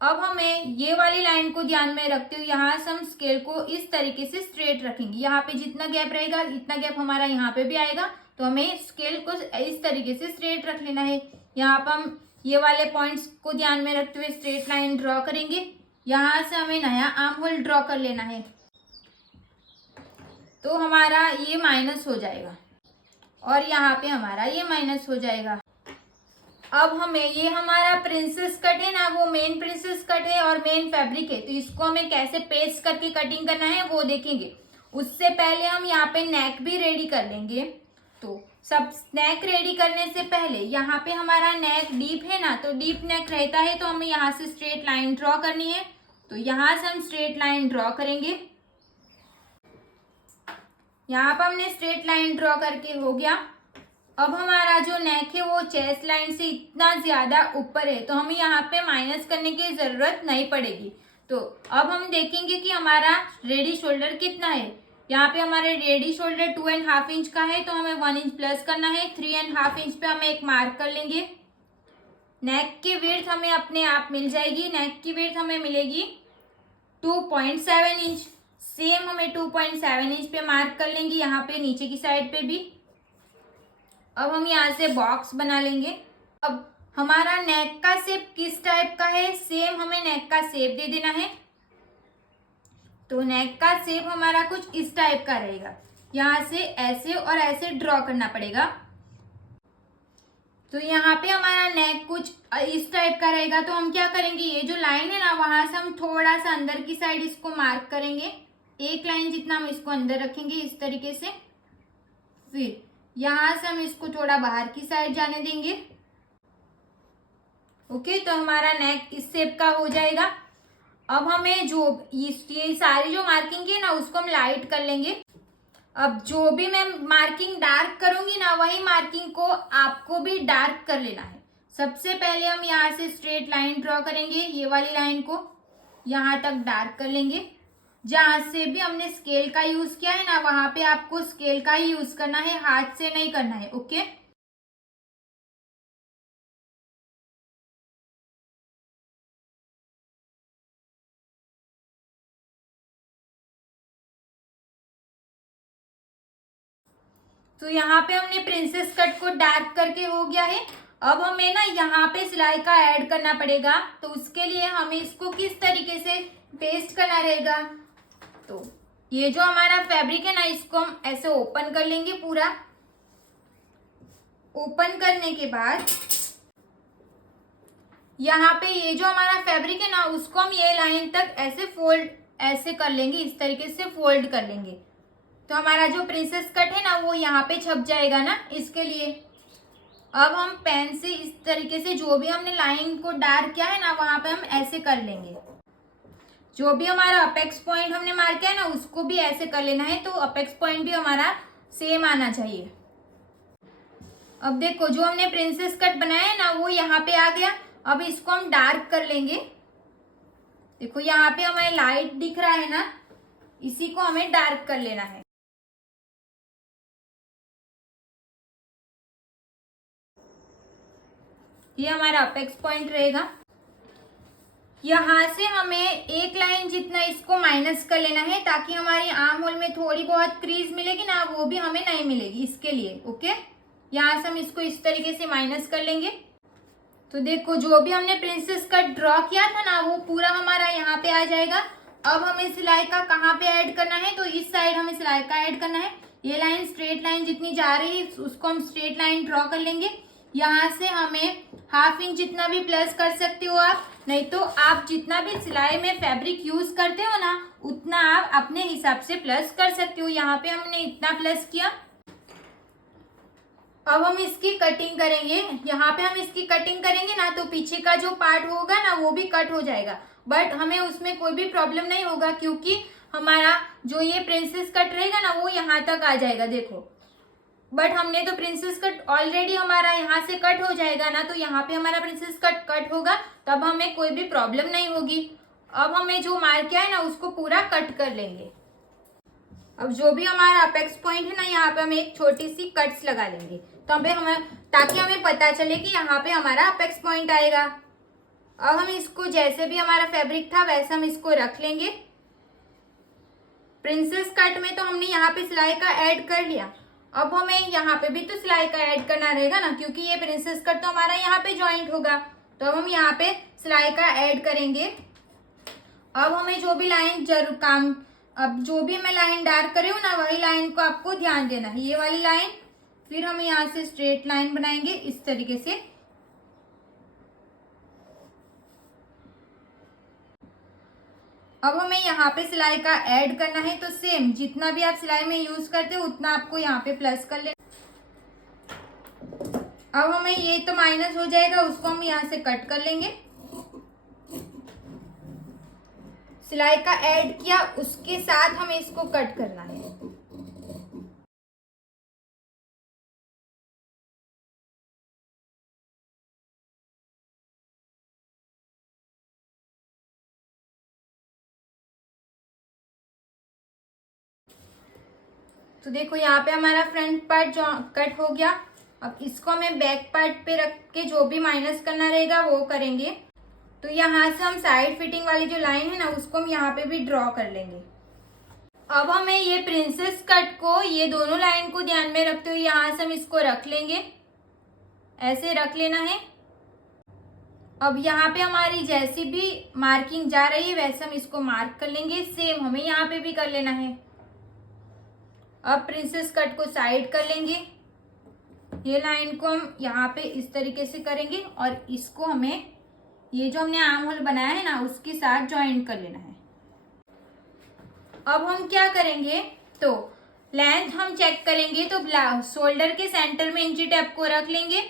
अब हमें ये वाली लाइन को ध्यान में रखते हुए यहाँ से हम स्केल को इस तरीके से स्ट्रेट रखेंगे। यहाँ पे जितना गैप रहेगा इतना गैप हमारा यहाँ पे भी आएगा, तो हमें स्केल को इस तरीके से स्ट्रेट रख लेना है। यहाँ पर हम ये वाले पॉइंट्स को ध्यान में रखते हुए स्ट्रेट लाइन ड्रॉ करेंगे। यहाँ से हमें नया आर्म होल ड्रॉ कर लेना है, तो हमारा ये माइनस हो जाएगा और यहाँ पे हमारा ये माइनस हो जाएगा। अब हमें ये हमारा प्रिंसेस कट है ना, वो मेन प्रिंसेस कट है और मेन फैब्रिक है, तो इसको हमें कैसे पेस्ट करके कटिंग करना है वो देखेंगे। उससे पहले हम यहाँ पे नेक भी रेडी कर लेंगे। तो सब नेक रेडी करने से पहले यहाँ पे हमारा नेक डीप है ना, तो डीप नेक रहता है, तो हमें यहाँ से स्ट्रेट लाइन ड्रॉ करनी है। तो यहाँ से हम स्ट्रेट लाइन ड्रॉ करेंगे। यहाँ पर हमने स्ट्रेट लाइन ड्रॉ करके हो गया। अब हमारा जो नेक है वो चेस्ट लाइन से इतना ज्यादा ऊपर है, तो हमें यहाँ पे माइनस करने की जरूरत नहीं पड़ेगी। तो अब हम देखेंगे कि हमारा रेडी शोल्डर कितना है। यहाँ पे हमारे रेडी शोल्डर 2.5 इंच का है, तो हमें 1 इंच प्लस करना है। 3.5 इंच पे हमें एक मार्क कर लेंगे। नेक की विड्थ हमें अपने आप मिल जाएगी। नेक की विड्थ हमें मिलेगी 2.7 इंच। सेम हमें 2.7 इंच पे मार्क कर लेंगे, यहाँ पे नीचे की साइड पे भी। अब हम यहाँ से बॉक्स बना लेंगे। अब हमारा नेक का शेप किस टाइप का है, सेम हमें नेक का शेप दे देना है। तो नेक का शेप हमारा कुछ इस टाइप का रहेगा, यहाँ से ऐसे और ऐसे ड्रॉ करना पड़ेगा। तो यहाँ पे हमारा नेक कुछ इस टाइप का रहेगा। तो हम क्या करेंगे, ये जो लाइन है ना वहां से हम थोड़ा सा अंदर की साइड इसको मार्क करेंगे। एक लाइन जितना हम इसको अंदर रखेंगे इस तरीके से। फिर यहां से हम इसको थोड़ा बाहर की साइड जाने देंगे। ओके, तो हमारा नेक इस शेप का हो जाएगा। अब हमें जो ये सारी जो मार्किंग है ना उसको हम लाइट कर लेंगे। अब जो भी मैं मार्किंग डार्क करूंगी ना, वही मार्किंग को आपको भी डार्क कर लेना है। सबसे पहले हम यहाँ से स्ट्रेट लाइन ड्रॉ करेंगे, ये वाली लाइन को यहाँ तक डार्क कर लेंगे। जहां से भी हमने स्केल का यूज किया है ना, वहां पे आपको स्केल का ही यूज करना है, हाथ से नहीं करना है। ओके, तो यहाँ पे हमने प्रिंसेस कट को डार्क करके हो गया है। अब हमें ना यहाँ पे सिलाई का ऐड करना पड़ेगा, तो उसके लिए हमें इसको किस तरीके से पेस्ट करना रहेगा। तो ये जो हमारा फैब्रिक है ना, इसको हम ऐसे ओपन कर लेंगे। पूरा ओपन करने के बाद यहाँ पे ये जो हमारा फैब्रिक है ना, उसको हम ये लाइन तक ऐसे फोल्ड ऐसे कर लेंगे, इस तरीके से फोल्ड कर लेंगे। तो हमारा जो प्रिंसेस कट है ना वो यहाँ पे छप जाएगा ना, इसके लिए। अब हम पेन से इस तरीके से जो भी हमने लाइन को डार्क किया है ना, वहां पे हम ऐसे कर लेंगे। जो भी हमारा अपेक्स पॉइंट हमने मार्क किया है ना, उसको भी ऐसे कर लेना है, तो अपेक्स पॉइंट भी हमारा सेम आना चाहिए। अब देखो, जो हमने प्रिंसेस कट बनाया है ना वो यहाँ पे आ गया। अब इसको हम डार्क कर लेंगे। देखो यहाँ पे हमें लाइट दिख रहा है ना, इसी को हमें डार्क कर लेना है। ये हमारा अपेक्स पॉइंट रहेगा। यहाँ से हमें एक लाइन जितना इसको माइनस कर लेना है ताकि हमारी आर्म होल में थोड़ी बहुत क्रीज मिलेगी ना, वो भी हमें नहीं मिलेगी इसके लिए। ओके, यहाँ से हम इसको इस तरीके से माइनस कर लेंगे। तो देखो जो भी हमने प्रिंसेस कट ड्रॉ किया था ना वो पूरा हमारा यहाँ पे आ जाएगा। अब हमें सिलाई का कहाँ पे ऐड करना है, तो इस साइड हमें सिलाई का ऐड करना है। ये लाइन स्ट्रेट लाइन जितनी जा रही है उसको हम स्ट्रेट लाइन ड्रॉ कर लेंगे। यहाँ से हमें ½ इंच जितना भी प्लस कर सकते हो आप, नहीं तो आप जितना भी सिलाई में फैब्रिक यूज करते हो ना उतना आप अपने हिसाब से प्लस कर सकते हो। यहाँ पे हमने इतना प्लस किया। अब हम इसकी कटिंग करेंगे। यहाँ पे हम इसकी कटिंग करेंगे ना तो पीछे का जो पार्ट होगा ना वो भी कट हो जाएगा, बट हमें उसमें कोई भी प्रॉब्लम नहीं होगा क्योंकि हमारा जो ये प्रिंसेस कट रहेगा ना वो यहाँ तक आ जाएगा। देखो, बट हमने तो प्रिंसेस कट ऑलरेडी हमारा यहाँ से कट हो जाएगा ना, तो यहाँ पे हमारा प्रिंसेस कट कट होगा, तब हमें कोई भी प्रॉब्लम नहीं होगी। अब हमें जो मार्क किया है ना उसको पूरा कट कर लेंगे। अब जो भी हमारा अपेक्स पॉइंट है ना यहाँ पे हम एक छोटी सी कट्स लगा लेंगे, तो हमें ताकि हमें पता चले कि यहाँ पे हमारा अपेक्स पॉइंट आएगा। अब हम इसको जैसे भी हमारा फैब्रिक था वैसे हम इसको रख लेंगे। प्रिंसेस कट में तो हमने यहाँ पे सिलाई का ऐड कर लिया, अब हमें यहाँ पे भी तो सिलाई का ऐड करना रहेगा ना, क्योंकि ये प्रिंसेस कट तो हमारा यहाँ पे ज्वाइंट होगा, तो अब हम यहाँ पे सिलाई का ऐड करेंगे। अब हमें जो भी लाइन अब जो भी मैं लाइन डार्क कर रही हूँ ना वही लाइन को आपको ध्यान देना है, ये वाली लाइन। फिर हम यहाँ से स्ट्रेट लाइन बनाएंगे इस तरीके से। अब हमें यहाँ पे सिलाई का ऐड करना है, तो सेम जितना भी आप सिलाई में यूज करते हो उतना आपको यहाँ पे प्लस कर लेना। अब हमें ये तो माइनस हो जाएगा, उसको हम यहाँ से कट कर लेंगे। सिलाई का ऐड किया उसके साथ हमें इसको कट करना है। तो देखो यहाँ पे हमारा फ्रंट पार्ट जो कट हो गया। अब इसको हमें बैक पार्ट पे रख के जो भी माइनस करना रहेगा वो करेंगे। तो यहाँ से हम साइड फिटिंग वाली जो लाइन है ना उसको हम यहाँ पे भी ड्रॉ कर लेंगे। अब हमें ये प्रिंसेस कट को ये दोनों लाइन को ध्यान में रखते हुए यहाँ से हम इसको रख लेंगे, ऐसे रख लेना है। अब यहाँ पे हमारी जैसी भी मार्किंग जा रही है वैसे हम इसको मार्क कर लेंगे, सेम हमें यहाँ पे भी कर लेना है। अब प्रिंसेस कट को साइड कर लेंगे, ये लाइन को हम यहाँ पे इस तरीके से करेंगे और इसको हमें ये जो हमने आर्म होल बनाया है ना उसके साथ ज्वाइन कर लेना है। अब हम क्या करेंगे, तो लेंथ हम चेक करेंगे। तो शोल्डर के सेंटर में इंची टेप को रख लेंगे।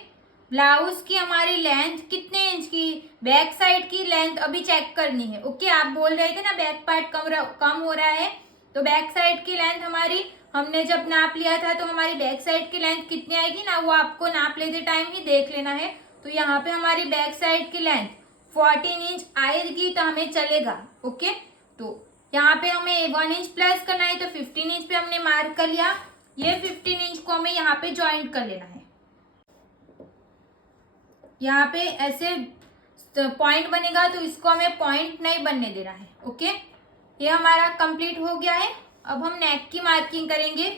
ब्लाउज की हमारी लेंथ कितने इंच की, बैक साइड की लेंथ अभी चेक करनी है। ओके, आप बोल रहे थे ना बैक पार्ट कम हो रहा है, तो बैक साइड की लेंथ हमारी हमने जब नाप लिया था तो हमारी बैक साइड की लेंथ कितनी आएगी ना वो आपको नाप लेते टाइम ही देख लेना है। तो यहाँ पे हमारी बैक साइड की लेंथ 14 इंच आएगी तो हमें चलेगा। ओके, तो यहाँ पे हमें 1 इंच प्लस करना है, तो 15 इंच पे हमने मार्क कर लिया। ये 15 इंच को हमें यहाँ पे ज्वाइंट कर लेना है। यहाँ पे ऐसे पॉइंट बनेगा तो इसको हमें पॉइंट नहीं बनने देना है। ओके, ये हमारा कंप्लीट हो गया है। अब हम नेक की मार्किंग करेंगे।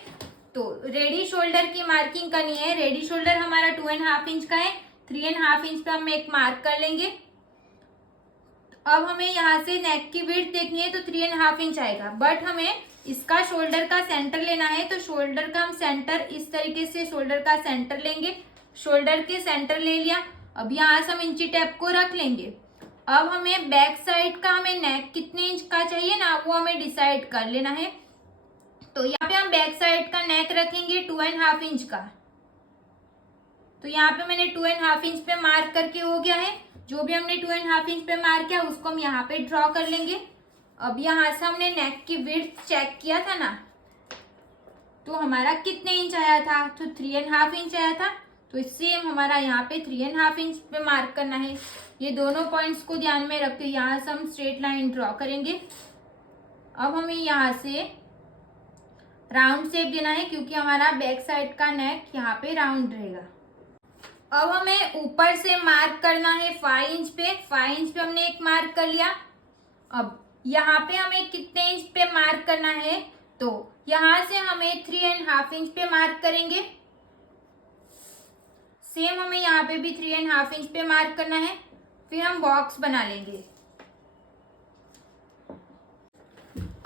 तो रेडी शोल्डर की मार्किंग करनी है। रेडी शोल्डर हमारा 2.5 इंच का है, 3.5 इंच पे हम एक मार्क कर लेंगे। अब हमें यहाँ से नेक की विड्थ देखनी है, तो 3.5 इंच आएगा, बट हमें इसका शोल्डर का सेंटर लेना है। तो शोल्डर का हम सेंटर इस तरीके से शोल्डर का सेंटर लेंगे। शोल्डर के सेंटर ले लिया। अब यहाँ से हम इंची टेप को रख लेंगे। अब हमें बैक साइड का हमें नेक कितने इंच का चाहिए ना वो हमें डिसाइड कर लेना है। तो यहाँ पे हम बैक साइड का नेक रखेंगे 2.5 इंच का। तो यहाँ पे मैंने 2.5 इंच पे मार्क करके हो गया है। जो भी हमने 2.5 इंच पे मार्क किया उसको हम यहाँ पे ड्रॉ कर लेंगे। अब यहाँ से हमने नेक की विड्थ चेक किया था ना, तो हमारा कितने इंच आया था, तो 3.5 इंच आया था। तो सेम हमारा यहाँ पे 3.5 इंच पे मार्क करना है। ये दोनों पॉइंट्स को ध्यान में रखते हुए यहाँ से हम स्ट्रेट लाइन ड्रॉ करेंगे। अब हमें यहाँ से राउंड शेप देना है क्योंकि हमारा बैक साइड का नेक यहाँ पे राउंड रहेगा। अब हमें ऊपर से मार्क करना है 5 इंच पे। 5 इंच पे हमने एक मार्क कर लिया। अब यहाँ पे हमें कितने इंच पे मार्क करना है, तो यहाँ से हमें 3.5 इंच पे मार्क करेंगे। सेम हमें यहाँ पे भी 3.5 इंच पे मार्क करना है। फिर हम बॉक्स बना लेंगे।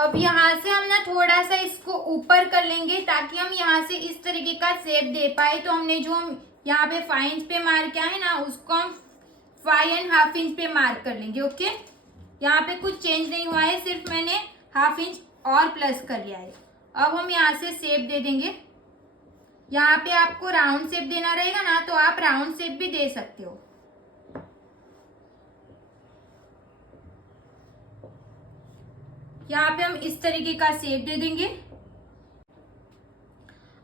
अब यहाँ से हम ना थोड़ा सा इसको ऊपर कर लेंगे ताकि हम यहाँ से इस तरीके का शेप दे पाए। तो हमने जो हम यहाँ पे 5 इंच पे मार्क किया है ना, उसको हम 5.5 इंच पे मार्क कर लेंगे। ओके, यहाँ पे कुछ चेंज नहीं हुआ है, सिर्फ मैंने ½ इंच और प्लस कर लिया है। अब हम यहाँ से शेप दे देंगे। यहाँ पे आपको राउंड शेप देना रहेगा ना, तो आप राउंड शेप भी दे सकते हो। यहाँ पे हम इस तरीके का शेप दे देंगे।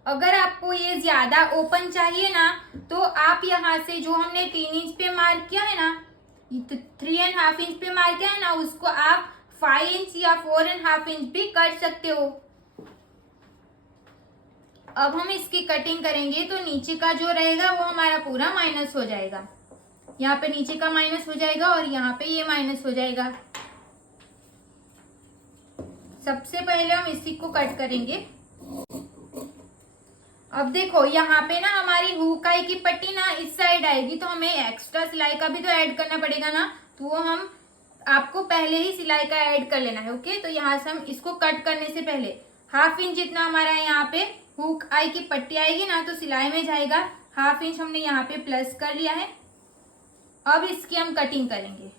अगर आपको ये ज्यादा ओपन चाहिए ना, तो आप यहाँ से जो हमने 3 इंच पे मार्क किया है ना, 3.5 इंच पे मार्क किया है ना, उसको आप 5 इंच या 4.5 इंच भी कर सकते हो। अब हम इसकी कटिंग करेंगे तो नीचे का जो रहेगा वो हमारा पूरा माइनस हो जाएगा। यहाँ पे नीचे का माइनस हो जाएगा और यहाँ पे ये माइनस हो जाएगा। सबसे पहले हम इसी को कट करेंगे। अब देखो यहाँ पे ना हमारी हुकाई की पट्टी ना इस साइड आएगी, तो हमें एक्स्ट्रा सिलाई का भी तो ऐड करना पड़ेगा ना, तो वो हम आपको पहले ही सिलाई का ऐड कर लेना है। ओके, तो यहाँ से हम इसको कट करने से पहले ½ इंच जितना हमारा यहाँ पे हुक आई की पट्टी आएगी ना, तो सिलाई में जाएगा। ½ इंच हमने यहाँ पे प्लस कर लिया है। अब इसकी हम कटिंग करेंगे।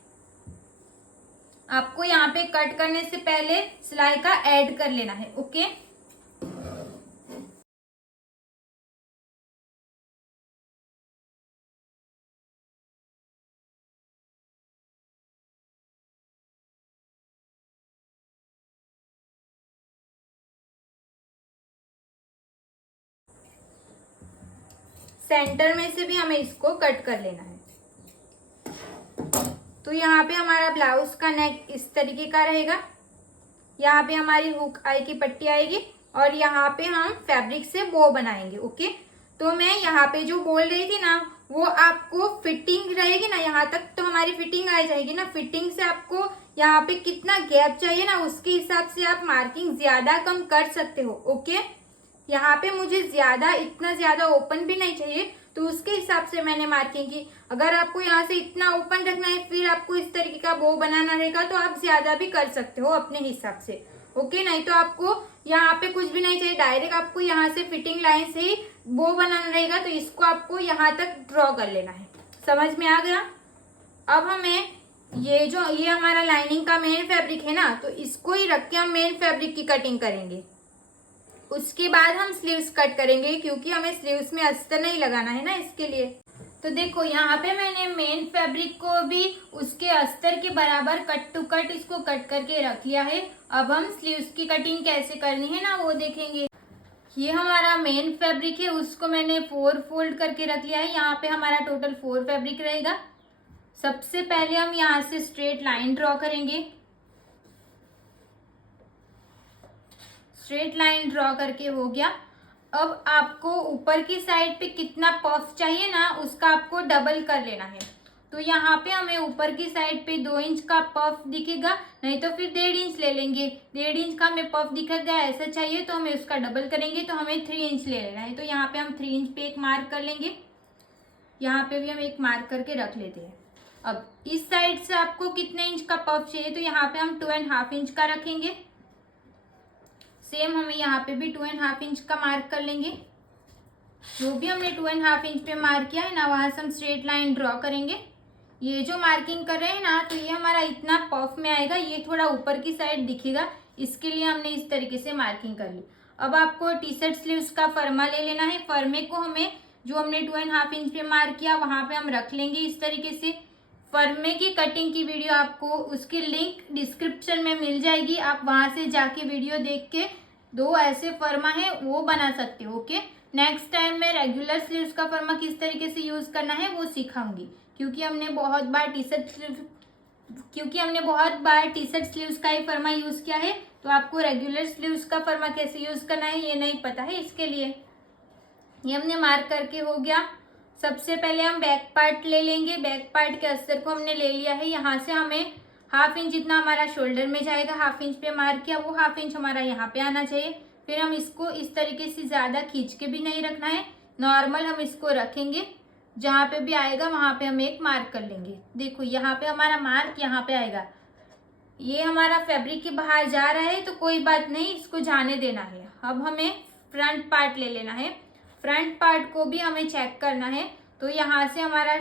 आपको यहाँ पे कट करने से पहले सिलाई का ऐड कर लेना है। ओके, सेंटर में से भी हमें इसको कट कर लेना है। तो यहाँ पे हमारा ब्लाउज का नेक इस तरीके का रहेगा। यहाँ पे हमारी हुक आई की पट्टी आएगी और यहाँ पे हम फैब्रिक से बो बनाएंगे। ओके, तो मैं यहाँ पे जो बोल रही थी ना, वो आपको फिटिंग रहेगी ना, यहाँ तक तो हमारी फिटिंग आ जाएगी ना। फिटिंग से आपको यहाँ पे कितना गैप चाहिए ना, उसके हिसाब से आप मार्किंग ज्यादा कम कर सकते हो। ओके, यहाँ पे मुझे इतना ज्यादा ओपन भी नहीं चाहिए, तो उसके हिसाब से मैंने मार्किंग की। अगर आपको यहाँ से इतना ओपन रखना है, फिर आपको इस तरीके का बो बनाना रहेगा, तो आप ज्यादा भी कर सकते हो अपने हिसाब से। ओके, नहीं तो आपको यहाँ पे कुछ भी नहीं चाहिए, डायरेक्ट आपको यहाँ से फिटिंग लाइन से ही बो बनाना रहेगा। तो इसको आपको यहाँ तक ड्रॉ कर लेना है। समझ में आ गया? अब हमें ये हमारा लाइनिंग का मेन फैब्रिक है ना, तो इसको ही रख के हम मेन फैब्रिक की कटिंग करेंगे। उसके बाद हम स्लीव्स कट करेंगे, क्योंकि हमें स्लीव्स में अस्तर नहीं लगाना है ना, इसके लिए। तो देखो यहाँ पे मैंने मेन फैब्रिक को भी उसके अस्तर के बराबर कट टू कट इसको कट करके रख लिया है। अब हम स्लीव्स की कटिंग कैसे करनी है ना, वो देखेंगे। ये हमारा मेन फैब्रिक है, उसको मैंने 4 फोल्ड करके रख लिया है। यहाँ पे हमारा टोटल 4 फैब्रिक रहेगा। सबसे पहले हम यहाँ से स्ट्रेट लाइन ड्रॉ करेंगे। स्ट्रेट लाइन ड्रॉ करके हो गया। अब आपको ऊपर की साइड पे कितना पफ चाहिए ना, उसका आपको डबल कर लेना है। तो यहाँ पे हमें ऊपर की साइड पे 2 इंच का पफ दिखेगा, नहीं तो फिर 1.5 इंच ले लेंगे। 1.5 इंच का हमें पफ दिखेगा, ऐसा चाहिए तो हमें उसका डबल करेंगे, तो हमें 3 इंच ले लेना है। तो यहाँ पे हम 3 इंच पे एक मार्क कर लेंगे। यहाँ पे भी हम एक मार्क करके रख लेते हैं। अब इस साइड से आपको कितने इंच का पफ चाहिए, तो यहाँ पे हम 2.5 इंच का रखेंगे। सेम हमें यहाँ पे भी 2.5 इंच का मार्क कर लेंगे। जो भी हमने 2.5 इंच पे मार्क किया है ना, वहां से हम स्ट्रेट लाइन ड्रॉ करेंगे। ये जो मार्किंग कर रहे हैं ना, तो ये हमारा इतना पफ में आएगा, ये थोड़ा ऊपर की साइड दिखेगा, इसके लिए हमने इस तरीके से मार्किंग कर ली। अब आपको टी शर्ट स्लीव्स का फर्मा ले लेना है। फर्मे को हमें जो हमने 2.5 इंच पे मार्क किया, वहां पे हम रख लेंगे इस तरीके से। फर्मे की कटिंग की वीडियो आपको उसकी लिंक डिस्क्रिप्शन में मिल जाएगी, आप वहां से जाके वीडियो देख के 2 ऐसे फर्मा है वो बना सकते हो। ओके, नेक्स्ट टाइम मैं रेगुलर स्लीव्स का फर्मा किस तरीके से यूज करना है वो सिखाऊंगी, क्योंकि हमने बहुत बार टी शर्ट स्लीव्स का ही फर्मा यूज किया है, तो आपको रेगुलर स्लीव्स का फर्मा कैसे यूज करना है ये नहीं पता है, इसके लिए। ये हमने मार्क करके हो गया। सबसे पहले हम बैक पार्ट ले लेंगे। बैक पार्ट के अस्तर को हमने ले लिया है। यहाँ से हमें हाफ इंच जितना हमारा शोल्डर में जाएगा, हाफ इंच पे मार्क किया, वो हाफ इंच हमारा यहाँ पे आना चाहिए। फिर हम इसको इस तरीके से ज़्यादा खींच के भी नहीं रखना है, नॉर्मल हम इसको रखेंगे। जहाँ पे भी आएगा वहाँ पे हम एक मार्क कर लेंगे। देखो यहाँ पे हमारा मार्क यहाँ पे आएगा। ये हमारा फैब्रिक के बाहर जा रहा है तो कोई बात नहीं, इसको जाने देना है। अब हमें फ्रंट पार्ट ले लेना है। फ्रंट पार्ट को भी हमें चेक करना है। तो यहाँ से हमारा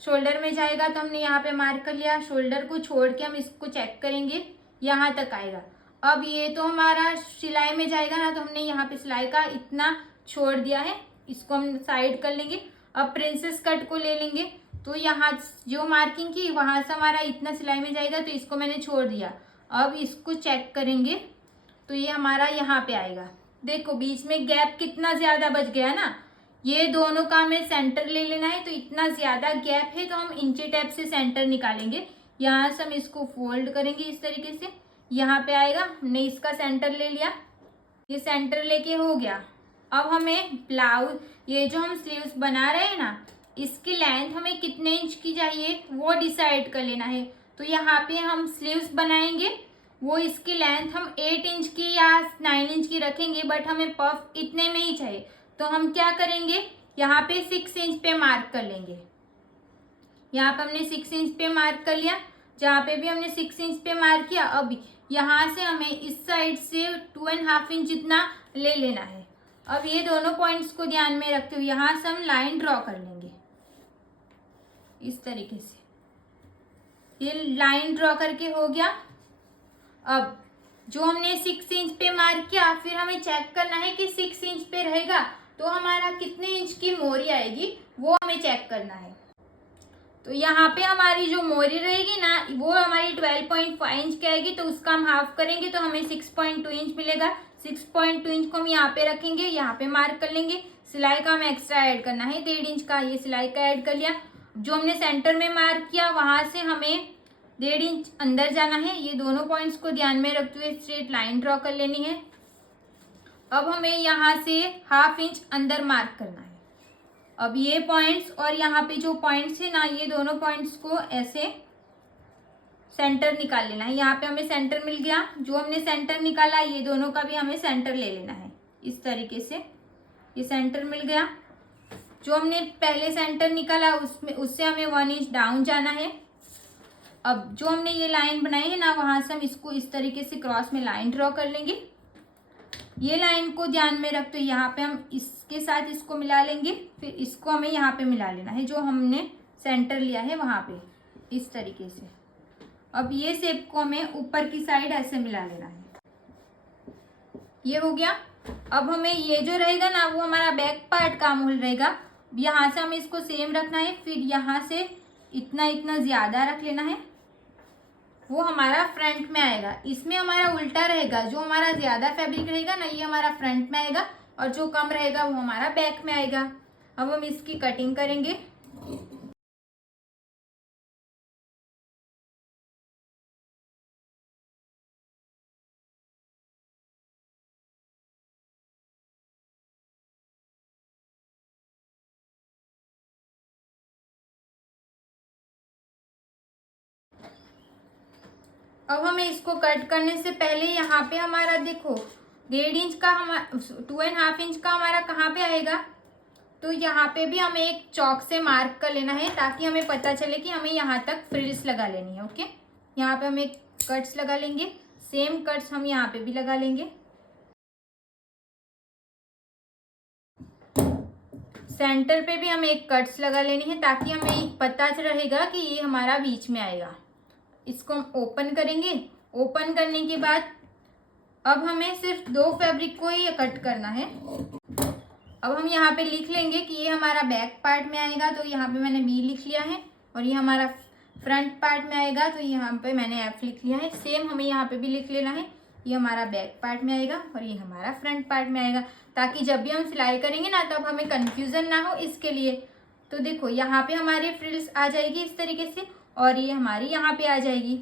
शोल्डर में जाएगा तो हमने यहाँ पे मार्क कर लिया। शोल्डर को छोड़ के हम इसको चेक करेंगे, यहाँ तक आएगा। अब ये तो हमारा सिलाई में जाएगा ना, तो हमने यहाँ पे सिलाई का इतना छोड़ दिया है, इसको हम साइड कर लेंगे। अब प्रिंसेस कट को ले लेंगे। तो यहाँ जो मार्किंग की वहाँ से हमारा इतना सिलाई में जाएगा, तो इसको मैंने छोड़ दिया। अब इसको चेक करेंगे तो ये हमारा यहाँ पे आएगा। देखो बीच में गैप कितना ज़्यादा बच गया ना। ये दोनों का हमें सेंटर ले लेना है, तो इतना ज़्यादा गैप है तो हम इंची टेप से सेंटर निकालेंगे। यहाँ से हम इसको फोल्ड करेंगे इस तरीके से, यहाँ पे आएगा। हमने इसका सेंटर ले लिया, ये सेंटर लेके हो गया। अब हमें ब्लाउज, ये जो हम स्लीव्स बना रहे हैं ना, इसकी लेंथ हमें कितने इंच की चाहिए वो डिसाइड कर लेना है। तो यहाँ पे हम स्लीव्स बनाएंगे, वो इसकी लेंथ हम 8 इंच की या 9 इंच की रखेंगे, बट हमें पफ इतने में ही चाहिए। तो हम क्या करेंगे, यहाँ पे 6 इंच पे मार्क कर लेंगे। यहाँ पे हमने 6 इंच पे मार्क कर लिया, जहाँ पे भी हमने 6 इंच पे मार्क किया। अब यहाँ से हमें इस साइड से 2.5 इंच जितना ले लेना है। अब ये दोनों पॉइंट्स को ध्यान में रखते हुए यहाँ से हम लाइन ड्रॉ कर लेंगे इस तरीके से। ये लाइन ड्रॉ करके हो गया। अब जो हमने 6 इंच पे मार्क किया, फिर हमें चेक करना है कि 6 इंच पे रहेगा तो हमारा कितने इंच की मोरी आएगी, वो हमें चेक करना है। तो यहाँ पे हमारी जो मोरी रहेगी ना, वो हमारी 12.5 इंच की आएगी, तो उसका हम हाफ करेंगे तो हमें 6.2 इंच मिलेगा। 6.2 इंच को हम यहाँ पे रखेंगे, यहाँ पे मार्क कर लेंगे। सिलाई का हमें एक्स्ट्रा ऐड करना है 1.5 इंच का, ये सिलाई का ऐड कर लिया। जो हमने सेंटर में मार्क किया वहाँ से हमें 1.5 इंच अंदर जाना है। ये दोनों पॉइंट्स को ध्यान में रखते हुए स्ट्रेट लाइन ड्रॉ कर लेनी है। अब हमें यहाँ से हाफ इंच अंदर मार्क करना है। अब ये पॉइंट्स और यहाँ पे जो पॉइंट्स है ना, ये दोनों पॉइंट्स को ऐसे सेंटर निकाल लेना है। यहाँ पे हमें सेंटर मिल गया। जो हमने सेंटर निकाला, ये दोनों का भी हमें सेंटर ले लेना है इस तरीके से। ये सेंटर मिल गया। जो हमने पहले सेंटर निकाला उससे हमें 1 इंच डाउन जाना है। अब जो हमने ये लाइन बनाई है ना, वहाँ से हम इसको इस तरीके से क्रॉस में लाइन ड्रॉ कर लेंगे। ये लाइन को ध्यान में रखते हुए यहाँ पे हम इसके साथ इसको मिला लेंगे, फिर इसको हमें यहाँ पे मिला लेना है जो हमने सेंटर लिया है वहाँ पे इस तरीके से। अब ये शेप को हमें ऊपर की साइड ऐसे मिला लेना है। ये हो गया। अब हमें ये जो रहेगा ना, वो हमारा बैक पार्ट का मूल रहेगा। यहाँ से हमें इसको सेम रखना है, फिर यहाँ से इतना इतना ज़्यादा रख लेना है, वो हमारा फ्रंट में आएगा। इसमें हमारा उल्टा रहेगा, जो हमारा ज़्यादा फैब्रिक रहेगा ना, ये हमारा फ्रंट में आएगा, और जो कम रहेगा वो हमारा बैक में आएगा। अब हम इसकी कटिंग करेंगे। अब हमें इसको कट करने से पहले यहाँ पे हमारा देखो 1.5 इंच का, हमारा 2.5 इंच का हमारा कहाँ पे आएगा, तो यहाँ पे भी हमें एक चौक से मार्क कर लेना है, ताकि हमें पता चले कि हमें यहाँ तक फ्रिल्स लगा लेनी है। ओके, यहाँ पे हम एक कट्स लगा लेंगे, सेम कट्स हम यहाँ पे भी लगा लेंगे। सेंटर पे भी हमें एक कट्स लगा लेनी है, ताकि हमें पता रहेगा कि ये हमारा बीच में आएगा। इसको हम ओपन करेंगे। ओपन करने के बाद अब हमें सिर्फ 2 फैब्रिक को ही कट करना है। अब हम यहाँ पे लिख लेंगे कि ये हमारा बैक पार्ट में आएगा, तो यहाँ पे मैंने बी लिख लिया है, और ये हमारा फ्रंट पार्ट में आएगा, तो यहाँ पे मैंने एफ लिख लिया है। सेम हमें यहाँ पे भी लिख लेना है, ये हमारा बैक पार्ट में आएगा और ये हमारा फ्रंट पार्ट में आएगा, ताकि जब भी हम सिलाई करेंगे ना, तब हमें कन्फ्यूज़न ना हो इसके लिए। तो देखो यहाँ पे हमारी फ्रिल्स आ जाएगी इस तरीके से, और ये हमारी यहाँ पे आ जाएगी।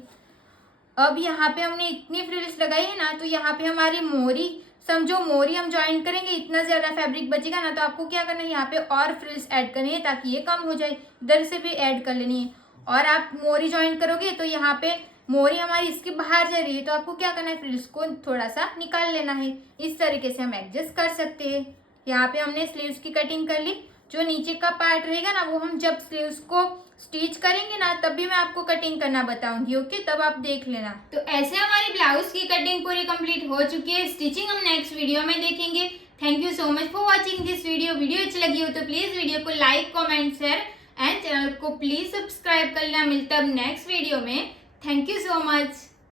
अब यहाँ पे हमने इतनी फ्रिल्स लगाई है ना, तो यहाँ पे हमारी मोरी समझो मोरी हम ज्वाइन करेंगे, इतना ज्यादा फैब्रिक बचेगा ना, तो आपको क्या करना है, यहाँ पे और फ्रिल्स ऐड करनी है ताकि ये कम हो जाए, इधर से भी ऐड कर लेनी है। और आप मोरी ज्वाइन करोगे तो यहाँ पे मोरी हमारी इसके बाहर जा रही है, तो आपको क्या करना है, फ्रिल्स को थोड़ा सा निकाल लेना है। इस तरीके से हम एडजस्ट कर सकते हैं। यहाँ पे हमने स्लीव्स की कटिंग कर ली। जो नीचे का पार्ट रहेगा ना, वो हम जब स्लीव्स को स्टिच करेंगे ना, तब भी मैं आपको कटिंग करना बताऊंगी, ओके, तब आप देख लेना। तो ऐसे हमारी ब्लाउज की कटिंग पूरी कंप्लीट हो चुकी है। स्टिचिंग हम नेक्स्ट वीडियो में देखेंगे। Thank you so much for watching this video. Video अच्छी लगी हो तो प्लीज वीडियो को like, comment, share and channel को प्लीज सब्सक्राइब कर लेना। मिलता है नेक्स्ट वीडियो में। Thank you so much.